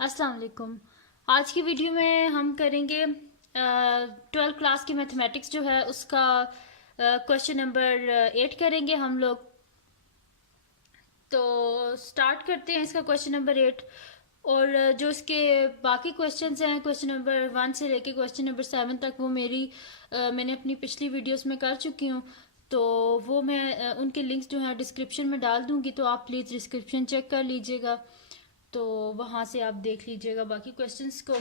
अस्सलाम वालेकुम। आज की वीडियो में हम करेंगे 12th क्लास की मैथमेटिक्स जो है उसका क्वेश्चन नंबर 8 करेंगे हम लोग। तो स्टार्ट करते हैं इसका क्वेश्चन नंबर 8। और जो इसके बाकी क्वेश्चंस हैं क्वेश्चन नंबर 1 से लेके क्वेश्चन नंबर 7 तक वो मैंने अपनी पिछली वीडियोस में कर चुकी हूँ। तो वो मैं उनके लिंक्स जो हैं डिस्क्रिप्शन में डाल दूँगी, तो आप प्लीज़ डिस्क्रिप्शन चेक कर लीजिएगा, तो वहाँ से आप देख लीजिएगा बाकी क्वेश्चंस को।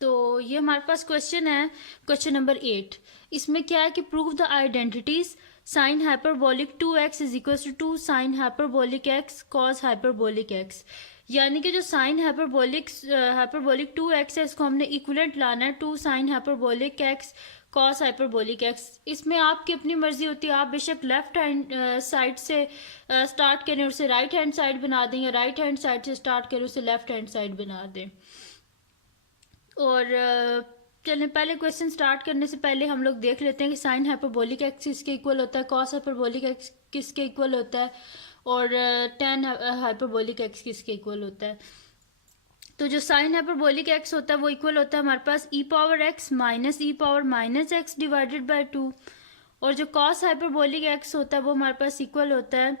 तो ये हमारे पास क्वेश्चन है, क्वेश्चन नंबर 8। इसमें क्या है कि prove the identities sine hyperbolic 2x is equal to sine hyperbolic x cos hyperbolic x। यानी कि जो साइन हाइपरबोलिक 2x है इसको हमने इक्विवेलेंट लाना है two sine hyperbolic x cos hyperbolic x। इसमें आपकी अपनी मर्जी होती है, आप बेशक लेफ्ट हैंड साइड से स्टार्ट करें उसे राइट हैंड साइड बना दें, या राइट हैंड साइड से स्टार्ट करें उसे लेफ्ट हैंड साइड बना दें। और चलें, पहले क्वेश्चन स्टार्ट करने से पहले हम लोग देख लेते हैं कि साइन हाइपरबोलिक एक्स किसके इक्वल होता है, कॉस हाइपरबोलिक एक्स किसके इक्वल होता है, और टेन हाइपरबोलिक एक्स किसके इक्वल होता है। तो जो साइन हाइपरबोलिक एक्स होता है वो इक्वल होता है हमारे पास E power X minus E power minus x divided by 2। और जो कॉस हाइपरबोलिक एक्स होता है वो हमारे पास इक्वल होता है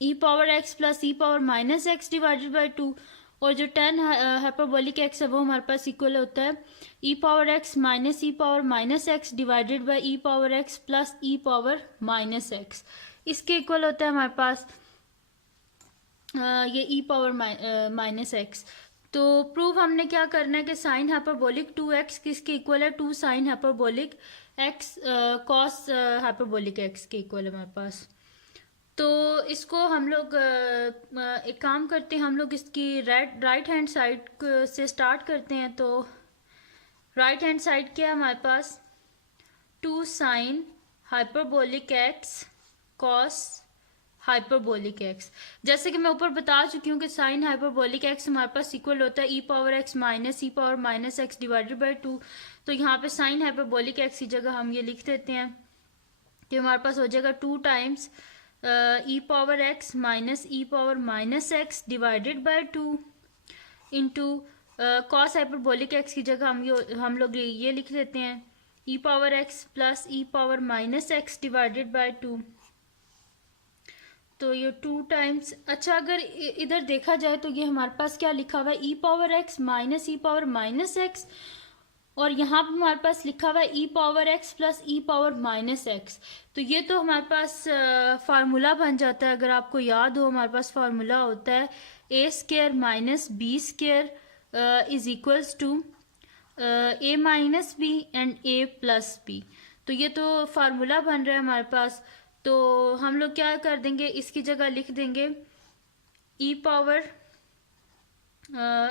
E power X plus E power minus x divided by 2। और जो टेन हाइपरबोलिक एक्स है वो हमारे पास इक्वल होता है E power X minus x divided by E power X plus E power minus X. इसके इक्वल होता है हमारे पास ये ई पावर माइनस एक्स। तो प्रूव हमने क्या करना है कि साइन हाइपरबोलिक 2x किसके इक्वल है, two sine hyperbolic x cos hyperbolic x के इक्वल है हमारे पास। तो इसको हम लोग एक काम करते हैं, हम लोग इसकी राइट हैंड साइड से स्टार्ट करते हैं। तो राइट हैंड साइड क्या है हमारे पास, two sine hyperbolic X cos hyperbolic X. जैसे कि मैं ऊपर बता चुकी हूँ कि साइन हाइपरबोलिक एक्स हमारे पास इक्वल होता है E power X minus E power minus x divided by 2। तो यहाँ पे साइन हाइपरबोलिक एक्स की जगह हम ये लिख देते हैं कि हमारे पास हो जाएगा 2 times E power X minus E power minus x divided by 2 into cos hyperbolic X की जगह हम लोग ये लिख देते हैं E power X plus E power minus x divided by 2। तो ये 2 टाइम्स, अच्छा अगर इधर देखा जाए तो ये हमारे पास क्या लिखा हुआ है, E power X minus E power minus x, और यहाँ पे हमारे पास लिखा हुआ है E power X plus E power minus X. तो ये तो हमारे पास फार्मूला बन जाता है, अगर आपको याद हो हमारे पास फार्मूला होता है A square minus B square is equals to A minus B and A plus B. तो ये तो फार्मूला बन रहा है हमारे पास। तो हम लोग क्या कर देंगे, इसकी जगह लिख देंगे ई पावर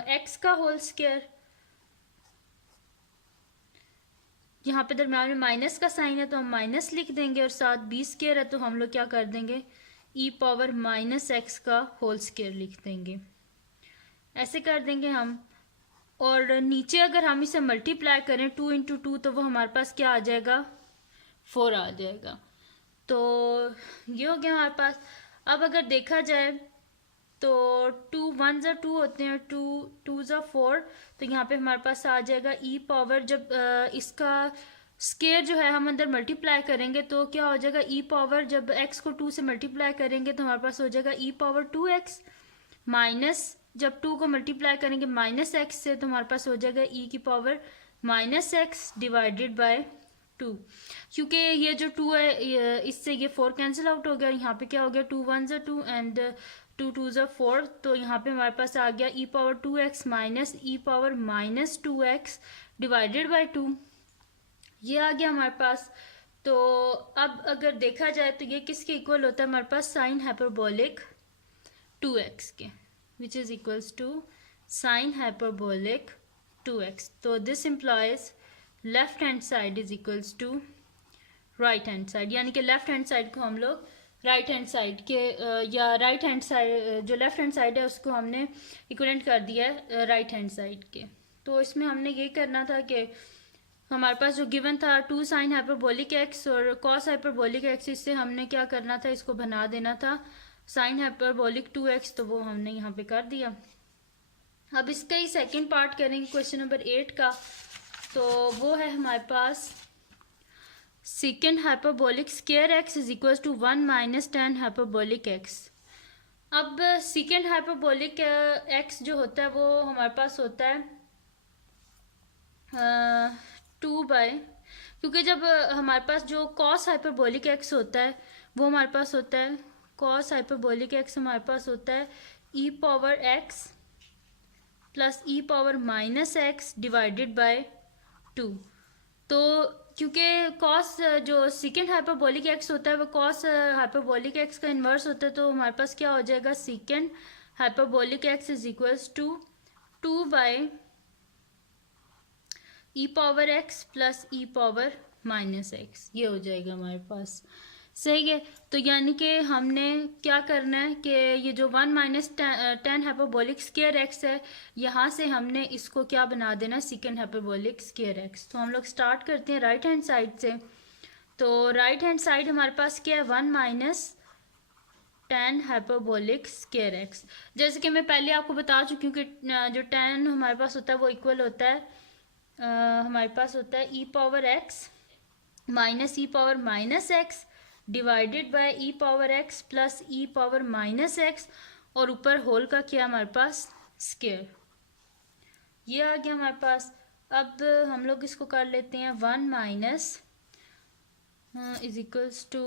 एक्स का होल स्क्वायर, यहाँ पे दरम्यान में माइनस का साइन है तो हम माइनस लिख देंगे, और साथ बी स्क्वायर है तो हम लोग क्या कर देंगे ई पावर माइनस एक्स का होल स्क्वायर लिख देंगे, ऐसे कर देंगे हम। और नीचे अगर हम इसे मल्टीप्लाई करें 2 इंटू 2 तो वो हमारे पास क्या आ जाएगा, 4 आ जाएगा। तो ये हो गया हमारे पास। अब अगर देखा जाए तो 2 1 ज़ा 2 होते हैं, 2 2 ज़ा 4, तो यहाँ पे हमारे पास आ जाएगा ई पावर, जब इसका स्केयर जो है हम अंदर मल्टीप्लाई करेंगे तो क्या हो जाएगा ई पावर, जब x को 2 से मल्टीप्लाई करेंगे तो हमारे पास हो जाएगा ई पावर 2x माइनस, जब 2 को मल्टीप्लाई करेंगे माइनस एक्स से तो हमारे पास हो जाएगा ई की power minus x divided by 2। क्योंकि ये जो 2 है इससे ये 4 कैंसिल आउट हो गया, यहाँ पे क्या हो गया 2 1 ज़ा 2 एंड 2 2 ज़ा 4। तो यहाँ पे हमारे पास आ गया E power 2x minus E power minus 2x divided by 2, ये आ गया हमारे पास। तो अब अगर देखा जाए तो ये किसके इक्वल होता है हमारे पास, साइन हाइपरबोलिक 2x के, which is equals to sine hyperbolic 2x. तो this implies left hand side is equals to right hand side, यानी कि left hand side को हम लोग right hand side के या right hand side, जो left hand side है उसको हमने equivalent कर दिया है right hand side के। तो इसमें हमने ये करना था कि हमारे पास जो गिवन था 2 साइन हाइपरबोलिक एक्स और कॉस हाइपरबोलिक एक्स, इससे हमने क्या करना था, इसको बना देना था साइन हाइपरबोलिक 2x, तो वो हमने यहाँ पे कर दिया। अब इसका ही सेकंड पार्ट करेंगे क्वेश्चन नंबर 8 का, तो वो है हमारे पास second hyperbolic square x is equal to 1 minus tan hyperbolic x। अब सेकेंड हाइपरबोलिक x जो होता है वो हमारे पास होता है 2 बाय, क्योंकि जब हमारे पास जो कॉस हाइपरबोलिक x होता है वो हमारे पास होता है, कॉस हाइपरबोलिक x हमारे पास होता है e power x plus e power minus x divided by 2। तो क्योंकि कॉस जो सेकेंड हाइपरबोलिक x होता है वो कॉस हाइपरबोलिक x का इन्वर्स होता है, तो हमारे पास क्या हो जाएगा, second hyperbolic x is equals to 2 by e power x plus e power minus x, ये हो जाएगा हमारे पास। सही है, तो यानी कि हमने क्या करना है कि ये जो 1 minus tan hyperbolic square x है, यहाँ से हमने इसको क्या बना देना, सेकेंड हाइपरबोलिक स्क्वायर x। तो हम लोग स्टार्ट करते हैं राइट हैंड साइड से। तो राइट हैंड साइड हमारे पास क्या है, 1 minus tan hyperbolic square x। जैसे कि मैं पहले आपको बता चुकी हूँ कि जो tan हमारे पास होता है वो इक्वल होता है हमारे पास होता है e power x minus e power minus x divided by E power x plus E power minus x, और ऊपर होल का क्या हमारे पास, स्क्वायर। ये आ गया हमारे पास। अब हम लोग इसको कर लेते हैं 1 माइनस इज इक्वल्स टू,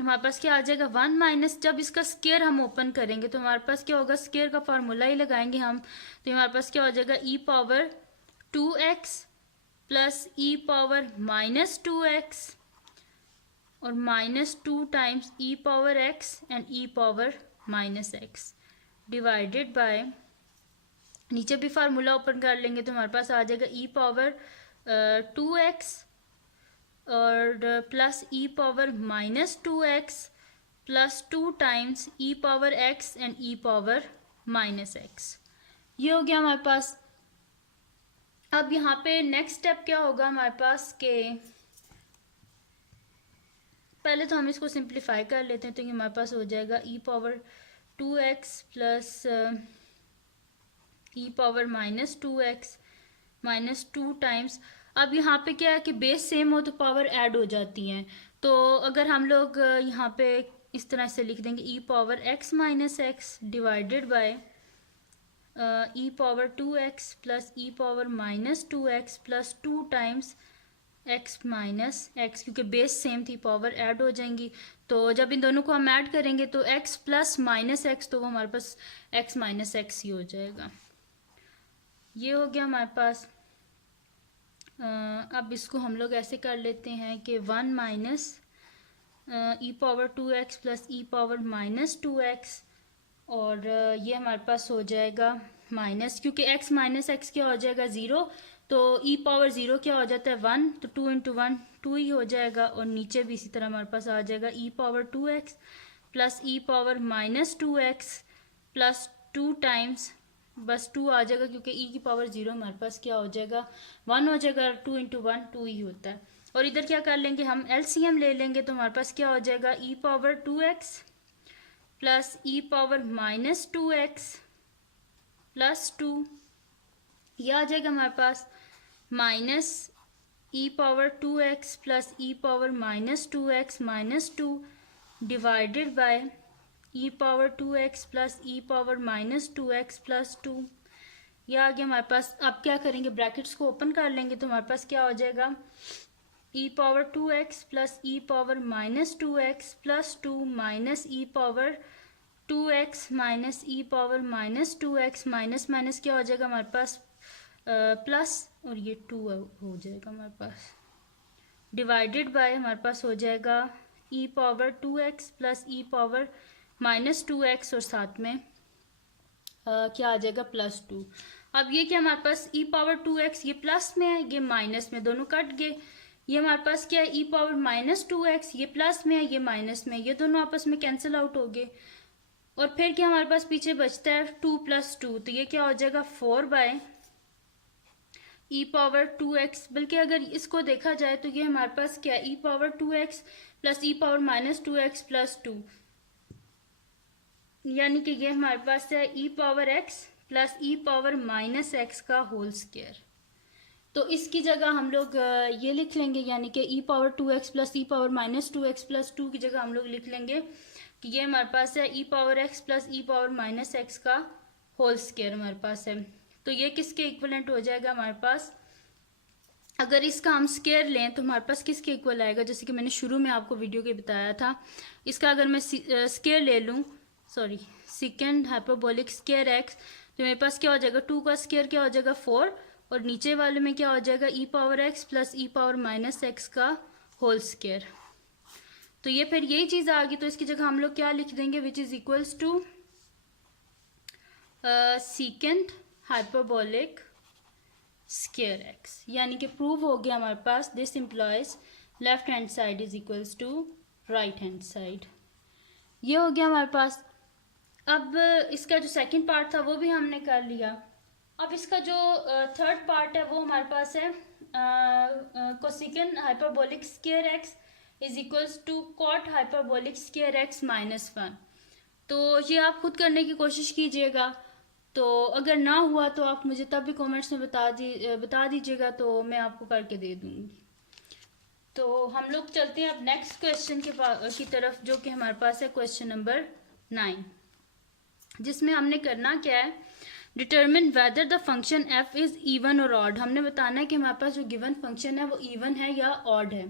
हमारे पास क्या आ जाएगा 1 माइनस, जब इसका स्क्वायर हम ओपन करेंगे तो हमारे पास क्या होगा, स्क्वायर का फार्मूला ही लगाएंगे हम, तो हमारे पास क्या हो जाएगा E power 2x plus E power minus 2x और minus 2 times E power x and E power minus x divided bye, नीचे भी फार्मूला ओपन कर लेंगे तो हमारे पास आ जाएगा ई पावर 2x और plus E power minus 2x plus 2 times E power x and E power minus x। ये हो गया हमारे पास। अब यहाँ पे नेक्स्ट स्टेप क्या होगा हमारे पास के, पहले तो हम इसको सिंप्लीफाई कर लेते हैं, तो ये हमारे पास हो जाएगा E power 2x plus E power minus 2x minus 2 times. अब यहाँ पे क्या है कि बेस सेम हो तो पावर ऐड हो जाती हैं, तो अगर हम लोग यहाँ पे इस तरह से लिख देंगे E power x minus x divided by E power 2x plus E power minus 2x plus 2 times x minus x, क्योंकि बेस सेम थी पावर ऐड हो जाएंगी, तो जब इन दोनों को हम ऐड करेंगे तो x प्लस माइनस x, तो वो हमारे पास x माइनस x ही हो जाएगा। ये हो गया हमारे पास। अब इसको हम लोग ऐसे कर लेते हैं कि 1 minus E power 2x plus E power minus 2x, और ये हमारे पास हो जाएगा माइनस, क्योंकि x माइनस x क्या हो जाएगा 0, तो e पावर 0 क्या हो जाता है 1, तो 2 इंटू 1 2 ही हो जाएगा, और नीचे भी इसी तरह हमारे पास आ जाएगा e power 2x plus e power minus 2x plus 2 times, बस 2 आ जाएगा क्योंकि e की पावर 0 हमारे पास क्या हो जाएगा 1 हो जाएगा, 2 इंटू 1 2 ही होता है। और इधर क्या कर लेंगे हम, LCM ले लेंगे, तो हमारे पास क्या हो जाएगा e power 2x plus E power minus 2x plus 2, ये आ जाएगा हमारे पास, minus E power 2x plus E power minus 2x minus 2 divided by E power 2x plus E power minus 2x plus 2, ये आ गया हमारे पास। अब क्या करेंगे, ब्रैकेट्स को ओपन कर लेंगे, तो हमारे पास क्या हो जाएगा E power 2x plus E power minus 2x plus 2 minus E power 2x minus E power minus 2x, minus minus क्या हो जाएगा हमारे पास प्लस, और ये 2 हो जाएगा हमारे पास, डिवाइडेड बाय हमारे पास हो जाएगा E power 2x plus E power minus 2x, और साथ में क्या आ जाएगा प्लस 2। अब ये क्या हमारे पास ई पावर 2x, ये प्लस में है, ये माइनस में, दोनों कट गए। ये हमारे पास क्या है ई पावर माइनस 2x, ये प्लस में है, ये माइनस में, ये दोनों आपस में कैंसिल आउट हो गए। और फिर क्या हमारे पास पीछे बचता है 2 प्लस 2, तो ये क्या हो जाएगा 4 बाय ई पावर 2x, बल्कि अगर इसको देखा जाए तो ये हमारे पास क्या ई power 2x plus E power minus 2x plus 2, यानी कि ये हमारे पास है E power X plus E power minus X का होल स्क्वायर। तो इसकी जगह हम लोग ये लिख लेंगे, यानी कि ई power 2x plus E power minus 2x plus 2 की जगह हम लोग लिख लेंगे कि ये हमारे पास है E power X plus E power minus X का होल स्क्वायर हमारे पास है। तो ये किसके इक्वलेंट हो जाएगा हमारे पास, अगर इसका हम स्क्वायर लें तो हमारे पास किसके इक्वल आएगा, जैसे कि मैंने शुरू में आपको वीडियो के बताया था। इसका अगर मैं स्क्वायर ले लूँ, sorry second hyperbolic square x, तो मेरे पास क्या हो जाएगा, 2 का स्क्वायर क्या हो जाएगा 4, और नीचे वाले में क्या हो जाएगा E power X plus E power minus X का होल स्क्वायर। तो ये फिर यही चीज़ आ गई, तो इसकी जगह हम लोग क्या लिख देंगे, which is equals to second hyperbolic square X, यानी कि प्रूव हो गया हमारे पास this implies left hand side is equals to right hand side. ये हो गया हमारे पास। अब इसका जो सेकंड पार्ट था वो भी हमने कर लिया। अब इसका जो थर्ड पार्ट है वो हमारे पास है cosecant hyperbolic square x is equals to cot hyperbolic square x minus 1। तो ये आप खुद करने की कोशिश कीजिएगा, तो अगर ना हुआ तो आप मुझे तब भी कमेंट्स में बता दीजिएगा, तो मैं आपको करके दे दूँगी। तो हम लोग चलते हैं अब नेक्स्ट क्वेश्चन की तरफ, जो कि हमारे पास है क्वेश्चन नंबर 9, जिसमें हमने करना क्या है, determine whether the function F is even और ऑड। हमने बताना है कि हमारे पास जो गिवन फंक्शन है वो इवन है या ऑड है।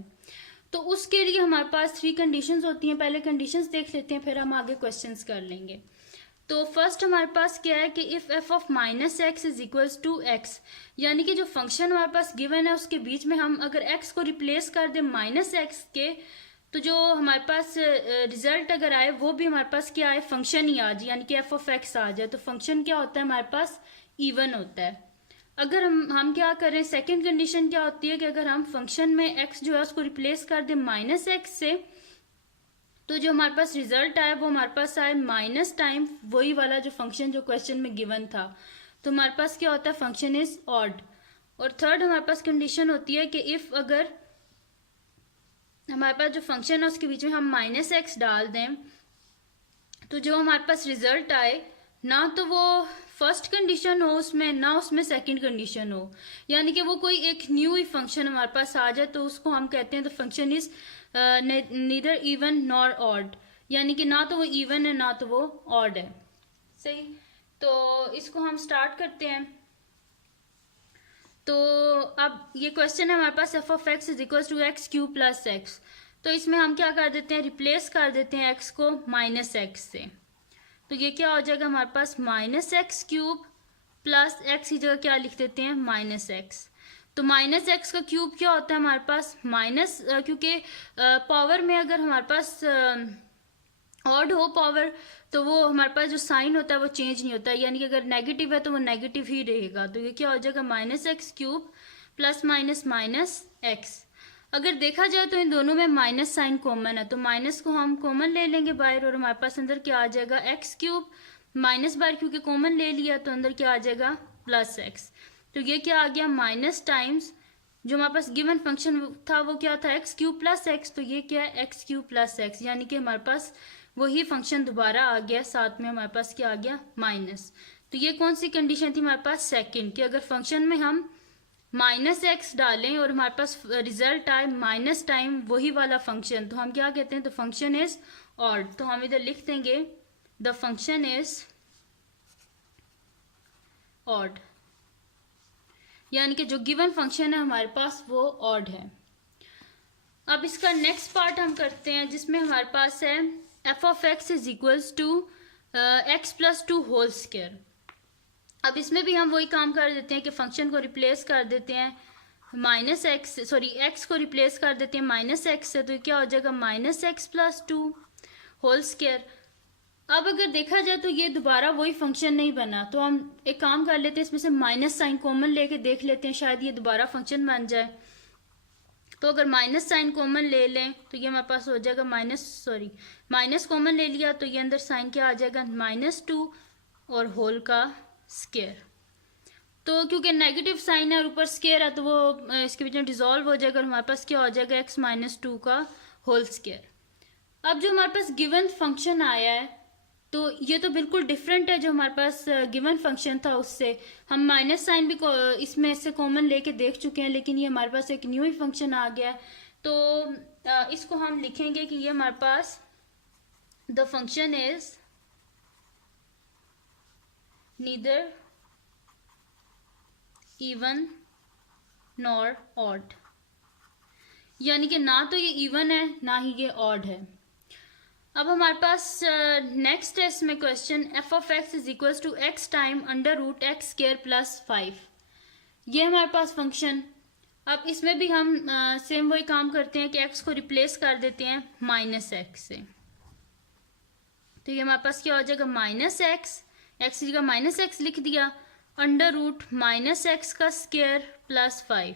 तो उसके लिए हमारे पास 3 कंडीशंस होती हैं। पहले कंडीशंस देख लेते हैं, फिर हम आगे क्वेश्चंस कर लेंगे। तो फर्स्ट हमारे पास क्या है कि if f of minus x is equals to x, यानी कि जो फंक्शन हमारे पास गिवन है उसके बीच में हम अगर एक्स को रिप्लेस कर दें माइनस एक्स के, तो जो हमारे पास रिजल्ट अगर आए वो भी हमारे पास क्या आए, फंक्शन ही आ जाए, यानी कि एफ ऑफ एक्स आ जाए। तो फंक्शन क्या होता है हमारे पास, इवन होता है। अगर हम क्या करें, सेकंड कंडीशन क्या होती है कि अगर हम फंक्शन में एक्स जो है उसको रिप्लेस कर दें माइनस एक्स से, तो जो हमारे पास रिजल्ट आए वो हमारे पास आए माइनस टाइम वही वाला जो फंक्शन जो क्वेश्चन में गिवन था। तो हमारे पास क्या होता है, फंक्शन इज ऑड। और थर्ड हमारे पास कंडीशन होती है कि इफ अगर हमारे पास जो फंक्शन है उसके बीच में हम माइनस एक्स डाल दें, तो जो हमारे पास रिजल्ट आए ना तो वो फर्स्ट कंडीशन हो उसमें, ना उसमें सेकंड कंडीशन हो, यानी कि वो कोई एक न्यू ही फंक्शन हमारे पास आ जाए, तो उसको हम कहते हैं the function is neither even nor odd, यानी कि ना तो वो इवन है ना तो वो ऑड है। सही, तो इसको हम स्टार्ट करते हैं। तो अब ये क्वेश्चन है हमारे पास F of x is equal to x cube plus X. तो इसमें हम क्या कर देते हैं, रिप्लेस कर देते हैं एक्स को माइनस एक्स से। तो ये क्या हो जाएगा हमारे पास, minus X cube plus X की जगह क्या लिख देते हैं, माइनस एक्स। तो माइनस एक्स का क्यूब क्या होता है हमारे पास, माइनस, क्योंकि पावर में अगर हमारे पास ऑड हो पावर, तो वो हमारे पास जो साइन होता है वो चेंज नहीं होता है, यानी कि अगर नेगेटिव है तो वो नेगेटिव ही रहेगा। तो ये क्या हो जाएगा, minus X cube plus minus minus x. अगर देखा जाए तो इन दोनों में माइनस साइन कॉमन है, तो माइनस को हम कॉमन ले लेंगे बाहर, और हमारे पास अंदर क्या आ जाएगा, एक्स क्यूब माइनस बाहर क्योंकि कॉमन ले लिया तो अंदर क्या आ जाएगा, प्लस एक्स। तो ये क्या आ गया, माइनस टाइम्स जो हमारे पास गिवन फंक्शन था वो क्या था, एक्स क्यूब प्लस एक्स। तो ये क्या है, एक्स क्यूब प्लस एक्स, यानी कि हमारे पास वही फंक्शन दोबारा आ गया, साथ में हमारे पास क्या आ गया, माइनस। तो ये कौन सी कंडीशन थी हमारे पास, सेकंड, कि अगर फंक्शन में हम माइनस एक्स डालें और हमारे पास रिजल्ट आए माइनस टाइम वही वाला फंक्शन, तो हम क्या कहते हैं, द फंक्शन इज ऑड। तो हम इधर लिख देंगे द फंक्शन इज ऑड, यानी कि जो गिवन फंक्शन है हमारे पास वो ऑड है। अब इसका नेक्स्ट पार्ट हम करते हैं, जिसमें हमारे पास है f of x is equals to x plus 2 whole square. अब इसमें भी हम वही काम कर देते हैं कि फंक्शन को रिप्लेस कर देते हैं माइनस एक्स, सॉरी एक्स को रिप्लेस कर देते हैं माइनस एक्स से, तो क्या हो जाएगा, minus x plus 2 whole square. अब अगर देखा जाए तो ये दोबारा वही फंक्शन नहीं बना, तो हम एक काम कर लेते हैं, इसमें से माइनस साइन कॉमन लेके देख लेते हैं, शायद ये दोबारा फंक्शन बन जाए। तो अगर माइनस साइन कॉमन ले लें तो ये हमारे पास हो जाएगा माइनस कॉमन ले लिया तो ये अंदर साइन क्या आ जाएगा, -2 और होल का स्क्वायर। तो क्योंकि नेगेटिव साइन है और ऊपर स्क्वायर है तो वो इसके बीच में डिसॉल्व हो जाएगा और हमारे पास क्या हो जाएगा, x-2 का होल स्क्वायर। अब जो हमारे पास गिवन फंक्शन आया है तो ये तो बिल्कुल डिफरेंट है जो हमारे पास गिवन फंक्शन था उससे। हम माइनस साइन भी इसमें से कॉमन लेके देख चुके हैं, लेकिन ये हमारे पास एक न्यू ही फंक्शन आ गया है। तो इसको हम लिखेंगे कि ये हमारे पास the function is neither even nor odd, यानी कि ना तो ये इवन है ना ही ये ऑड है। अब हमारे पास नेक्स्ट है इसमें question, f of x is equal to x time under root x square plus 5। ये हमारे पास फंक्शन। अब इसमें भी हम सेम वही काम करते हैं कि एक्स को रिप्लेस कर देते हैं माइनस एक्स से। तो ये हमारे पास क्या हो जाएगा, माइनस एक्स, एक्स की जगह माइनस एक्स लिख दिया, अंडर रूट माइनस एक्स का स्क्वायर प्लस 5।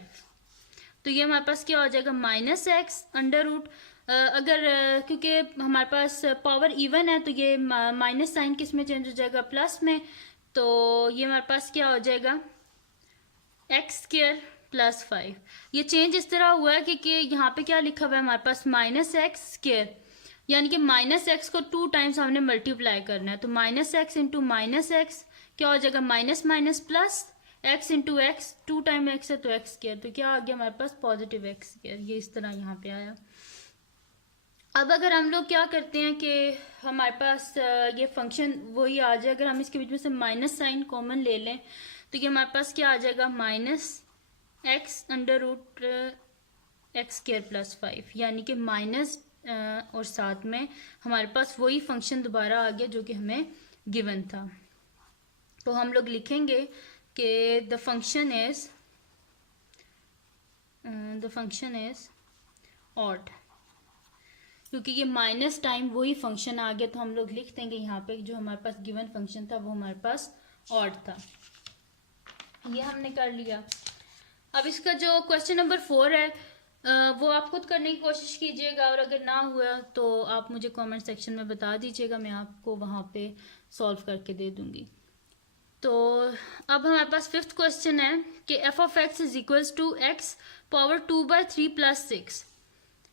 तो ये हमारे पास क्या हो जाएगा, माइनस एक्स अंडर रूट, अगर क्योंकि हमारे पास पावर इवन है तो ये माइनस साइन किस में चेंज हो जाएगा, प्लस में। तो ये हमारे पास क्या हो जाएगा, एक्स स्क्वायर प्लस 5। ये चेंज इस तरह हुआ है कि यहाँ पे क्या लिखा हुआ है हमारे पास, माइनस एक्स स्क्वायर, यानी कि माइनस एक्स को 2 टाइम्स हमने मल्टीप्लाई करना है। तो minus x into minus x क्या हो जाएगा, minus minus plus, x into x, 2 time x है तो एक्स स्क्वायर, तो क्या आ गया हमारे पास, पॉजिटिव एक्स स्क्वायर। ये इस तरह यहाँ पे आया। अब अगर हम लोग क्या करते हैं कि हमारे पास ये फंक्शन वही आ जाए, अगर हम इसके बीच में से माइनस साइन कॉमन ले लें तो ये हमारे पास क्या आ जाएगा, minus x under root x square plus 5, यानी कि माइनस और साथ में हमारे पास वही फंक्शन दोबारा आ गया जो कि हमें गिवन था। तो हम लोग लिखेंगे कि द फंक्शन इज ऑड, क्योंकि ये माइनस टाइम वही फंक्शन आ गया तो हम लोग लिख देंगे यहाँ पे जो हमारे पास गिवन फंक्शन था वो हमारे पास ऑड था। ये हमने कर लिया। अब इसका जो क्वेश्चन नंबर 4 है वो आप खुद करने की कोशिश कीजिएगा, और अगर ना हुआ तो आप मुझे कमेंट सेक्शन में बता दीजिएगा, मैं आपको वहाँ पे सॉल्व करके दे दूँगी। तो अब हमारे पास 5th क्वेश्चन है कि f of x is equals to x power 2/3 plus 6।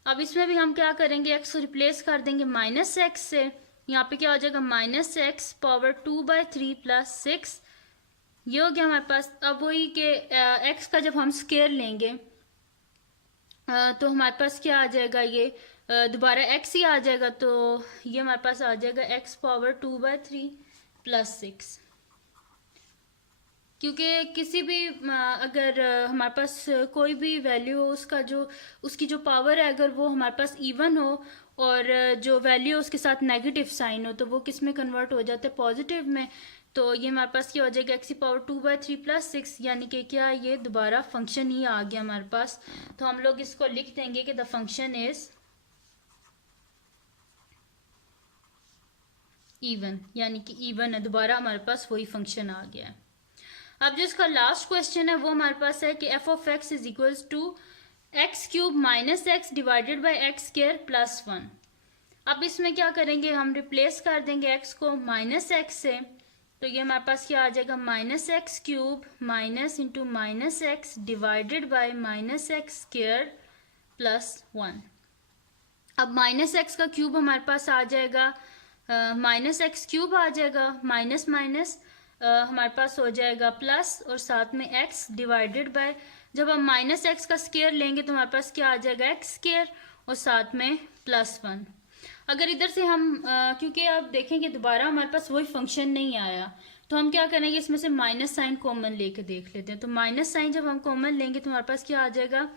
अब इसमें भी हम क्या करेंगे, एक्स को रिप्लेस कर देंगे माइनस एक्स से। यहाँ पे क्या हो जाएगा, माइनस एक्स पावर 2/3 प्लस 6। ये हो गया हमारे पास। अब वही कि एक्स का जब हम स्क्वायर लेंगे तो हमारे पास क्या आ जाएगा, ये दोबारा एक्स ही आ जाएगा। तो ये हमारे पास आ जाएगा एक्स पावर 2/3 प्लस 6। क्योंकि किसी भी अगर हमारे पास कोई भी वैल्यू हो उसका जो उसकी जो पावर है अगर वो हमारे पास इवन हो और जो वैल्यू उसके साथ नेगेटिव साइन हो तो वो किस में कन्वर्ट हो जाता है, पॉजिटिव में। तो ये हमारे पास क्या हो जाएगा, एक्स की पावर 2/3 प्लस 6, यानी कि क्या ये दोबारा फंक्शन ही आ गया हमारे पास। तो हम लोग इसको लिख देंगे कि द फंक्शन इज इवन, यानी कि इवन है, दोबारा हमारे पास वही फंक्शन आ गया है। अब जो इसका लास्ट क्वेश्चन है वो हमारे पास है कि f of x is equals to x cube minus x divided by x square plus 1। अब इसमें क्या करेंगे, हम रिप्लेस कर देंगे एक्स को माइनस एक्स से। तो ये हमारे पास क्या आ जाएगा, minus X cube minus into minus x divided by minus x square plus 1। अब माइनस एक्स का क्यूब हमारे पास आ जाएगा, माइनस एक्स क्यूब आ जाएगा, माइनस माइनस हमारे पास हो जाएगा प्लस, और साथ में x डिवाइडेड बाय, जब हम माइनस एक्स का स्क्वायर लेंगे तो हमारे पास क्या आ जाएगा, एक्स स्क्वायर, और साथ में प्लस 1। अगर इधर से हम क्योंकि आप देखेंगे दोबारा हमारे पास वही फंक्शन नहीं आया तो हम क्या करेंगे, इसमें से माइनस साइन कॉमन लेके देख लेते हैं। तो माइनस साइन जब हम कॉमन लेंगे तो हमारे पास क्या आ जाएगा,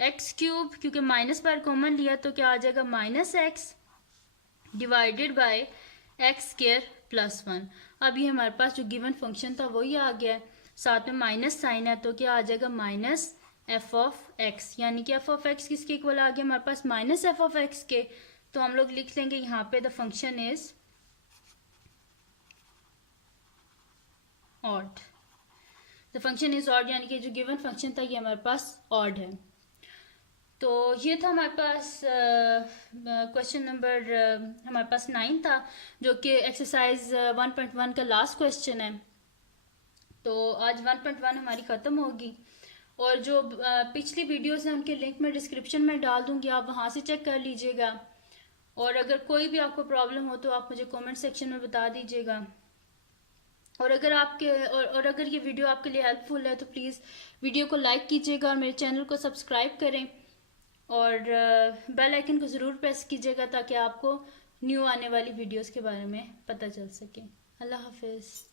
एक्स क्यूब, क्योंकि माइनस बार कॉमन लिया तो क्या आ जाएगा, minus x divided bye x square plus 1। अब ये हमारे पास जो गिवन फंक्शन था वही आ गया है, साथ में माइनस साइन है तो क्या आ जाएगा, माइनस एफ ऑफ एक्स, यानी कि एफ ऑफ एक्स किसके इक्वल आ गया हमारे पास, माइनस एफ ऑफ एक्स के। तो हम लोग लिख लेंगे यहाँ पे the function is odd, the function is odd, यानी कि जो गिवन फंक्शन था ये हमारे पास ऑड है। तो ये था हमारे पास क्वेश्चन नंबर हमारे पास 9 था, जो कि एक्सरसाइज 1.1 का लास्ट क्वेश्चन है। तो आज 1.1 हमारी ख़त्म होगी, और जो पिछली वीडियोस हैं उनके लिंक मैं डिस्क्रिप्शन में डाल दूंगी, आप वहाँ से चेक कर लीजिएगा। और अगर कोई भी आपको प्रॉब्लम हो तो आप मुझे कमेंट सेक्शन में बता दीजिएगा। और अगर ये वीडियो आपके लिए हेल्पफुल है तो प्लीज़ वीडियो को लाइक कीजिएगा और मेरे चैनल को सब्सक्राइब करें और बेल आइकन को ज़रूर प्रेस कीजिएगा ताकि आपको न्यू आने वाली वीडियोस के बारे में पता चल सके। अल्लाह हाफिज़।